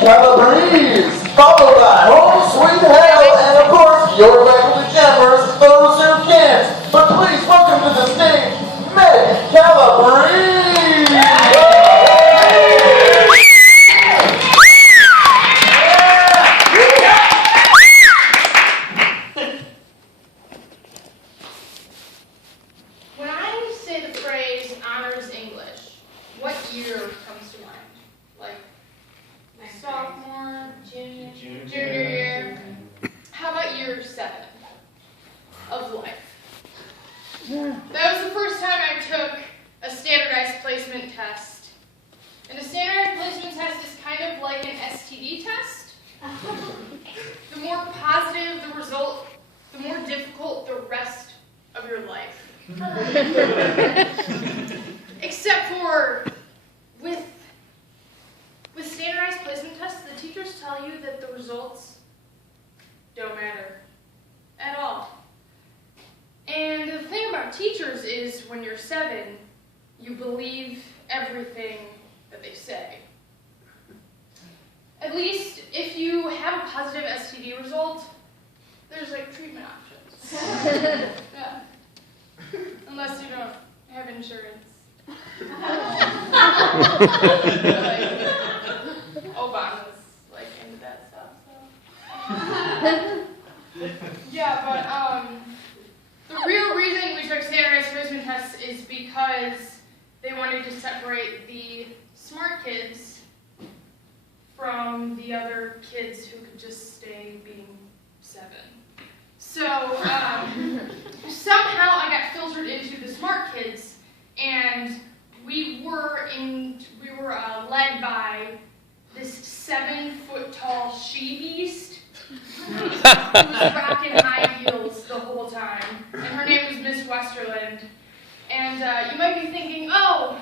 Calabrese, followed by Home Sweet Hell, and of course, your faculty members, those who can't. But please welcome to the stage, Meg Calabrese! When I say the phrase honors English, what year comes to mind? Like sophomore, junior year? How about year 7 of life? That was the first time I took a standardized placement test. And a standardized placement test is kind of like an STD test. The more positive the result, the more difficult the rest of your life. Except for with standardized placement tests, the teachers tell you that the results don't matter at all. And the thing about teachers is when you're 7, you believe everything that they say. At least if you have a positive STD result, there's like treatment options. Yeah. Unless you don't have insurance. Obama's like into that stuff, so. Yeah, but the real reason we took standardized placement tests is because they wanted to separate the smart kids from the other kids who could just stay being 7. So somehow I got filtered into the smart kids, and we were led by this 7-foot-tall she-beast who was rocking high heels the whole time, and her name was Miss Westerland. And you might be thinking, oh,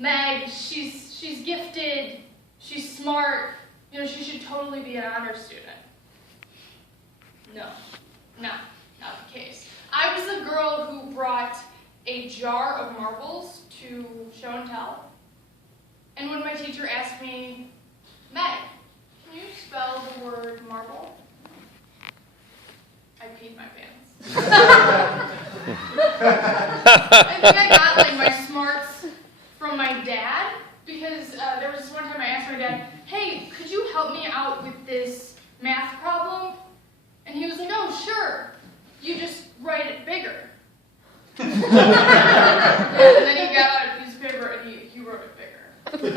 Meg, she's gifted, she's smart, she should totally be an honor student. No, not the case. I was the girl who brought a jar of marbles to show and tell. And when my teacher asked me, Meg, can you spell the word marble? I peed my pants. I think I got like my smarts from my dad, because there was this one time I asked my dad, hey, could you help me out with this math problem? And he was like, oh, sure. You just write it bigger. And then he got out a piece of paper and he wrote it bigger. So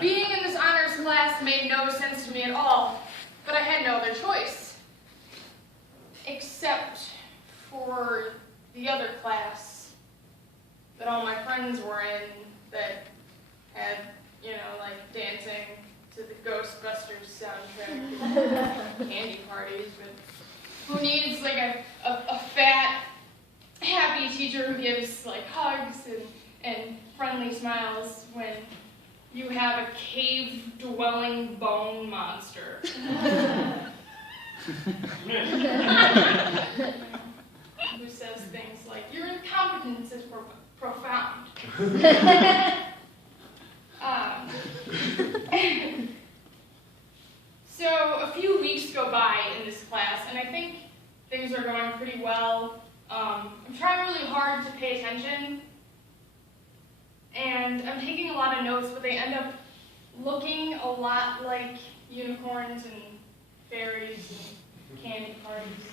being in this honors class made no sense to me at all, but I had no other choice. Except for the other class that all my friends were in that had, like dancing to the Ghostbusters soundtrack and candy parties, but who needs like a fat, happy teacher who gives like hugs and friendly smiles when you have a cave-dwelling bone monster? Who says things like, your incompetence is profound. So a few weeks go by in this class, and I think things are going pretty well. I'm trying really hard to pay attention, and I'm taking a lot of notes, but they end up looking a lot like unicorns and fairies and candy parties.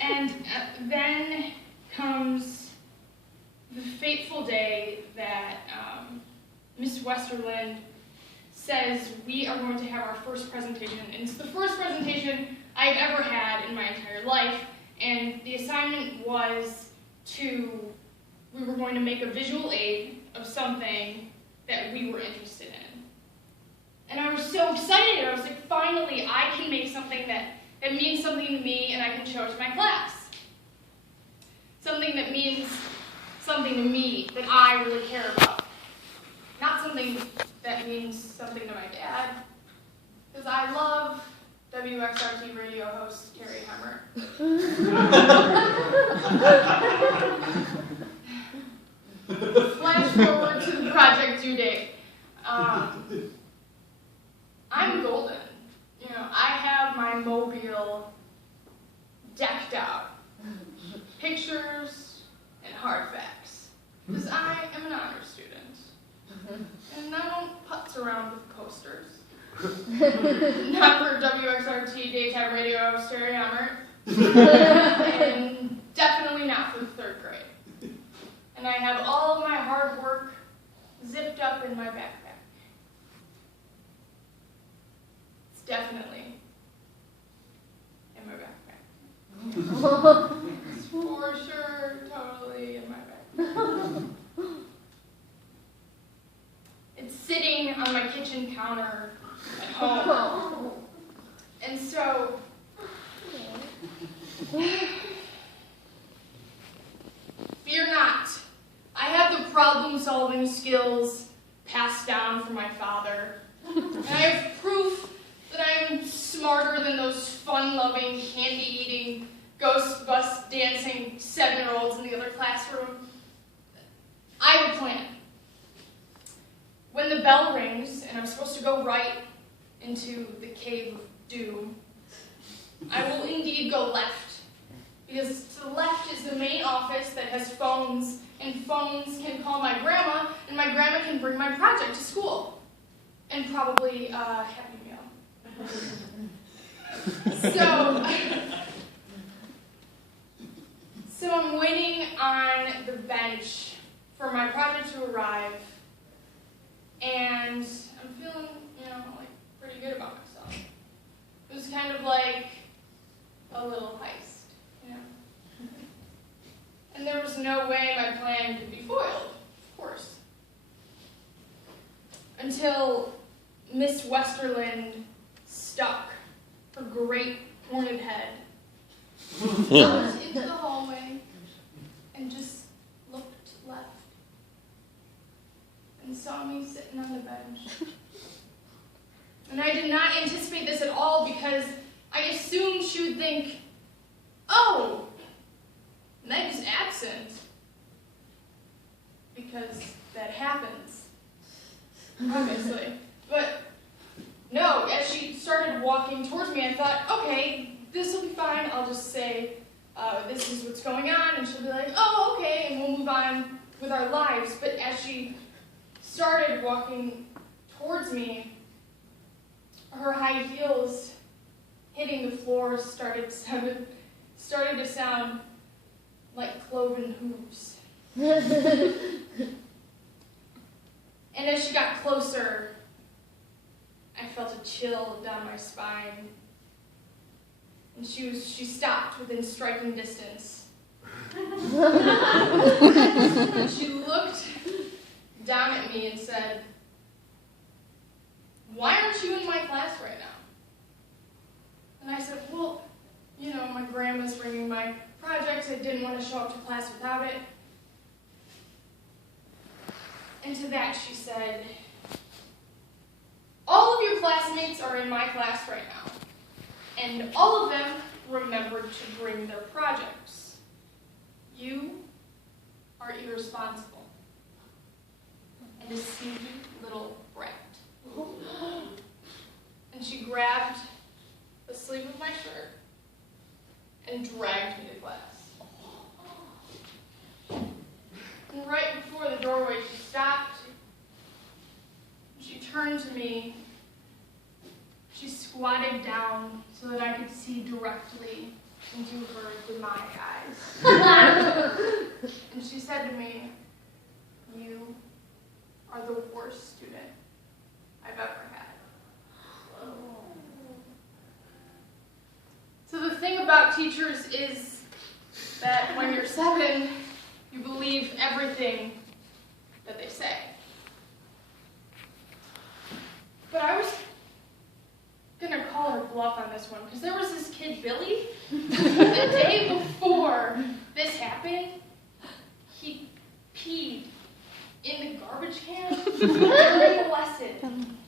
And then comes the fateful day that Miss Westerland says we are going to have our first presentation. And it's the first presentation I've ever had in my entire life. And the assignment was we were going to make a visual aid of something that we were interested in. And I was so excited. I was like, finally, I can make something that means something to me and I can show it to my class. Something that means something to me that I really care about. Not something that means something to my dad, because I love WXRT radio host Terry Hemmer. Flash forward to the project due date. I'm golden. You know, I have my mobile decked out. Pictures and hard facts. Because I am an honor student. And I don't putz around with posters. Not for WXRT daytime radio stereo on Earth. And definitely not for the 3rd grade. And I have all of my hard work zipped up in my backpack. It's definitely in my backpack. It's for sure totally in my backpack. It's sitting on my kitchen counter at home. And so, fear not. I have the problem-solving skills passed down from my father. And I have proof that I'm smarter than those fun-loving, candy-eating, ghost bus dancing 7-year-olds in the other classroom. I have a plan. When the bell rings and I'm supposed to go right into the cave of doom, I will indeed go left, because to the left is the main office that has phones, and phones can call my grandma, and my grandma can bring my project to school, and probably a Happy Meal. So I'm waiting on the bench for my project to arrive, and I'm feeling, like pretty good about myself. It was kind of like a little heist, And there was no way my plan could be foiled, of course. Until Miss Westerland stuck her great horned head out into the hallway and just looked left and saw me sitting on the bench. And I did not anticipate this at all, because I assumed she would think, oh, Meg's absent, because that happens, obviously. But no, as she started walking towards me, I thought, okay, this will be fine. I'll just say, this is what's going on, and she'll be like, oh, okay, and we'll move on with our lives. But as she started walking towards me, her high heels hitting the floor started to sound like cloven hooves. And as she got closer, I felt a chill down my spine. And she stopped within striking distance. And she looked down at me and said, "Why aren't you in my class right now?" And I said, well, my grandma's bringing my projects. I didn't want to show up to class without it. And to that she said, all of your classmates are in my class right now, and all of them remembered to bring their projects. You are irresponsible and a sneaky little brat. And she grabbed the sleeve of my shirt and dragged me to class. And right before the doorway, she stopped. She turned to me. She squatted down so that I could see directly into her demonic eyes. And she said to me, "You are the worst student I've ever had." So the thing about teachers is that when you're 7, you believe everything that they say. But I was gonna call her bluff on this one, because there was this kid, Billy, the day before this happened, he peed in the garbage can during the lesson.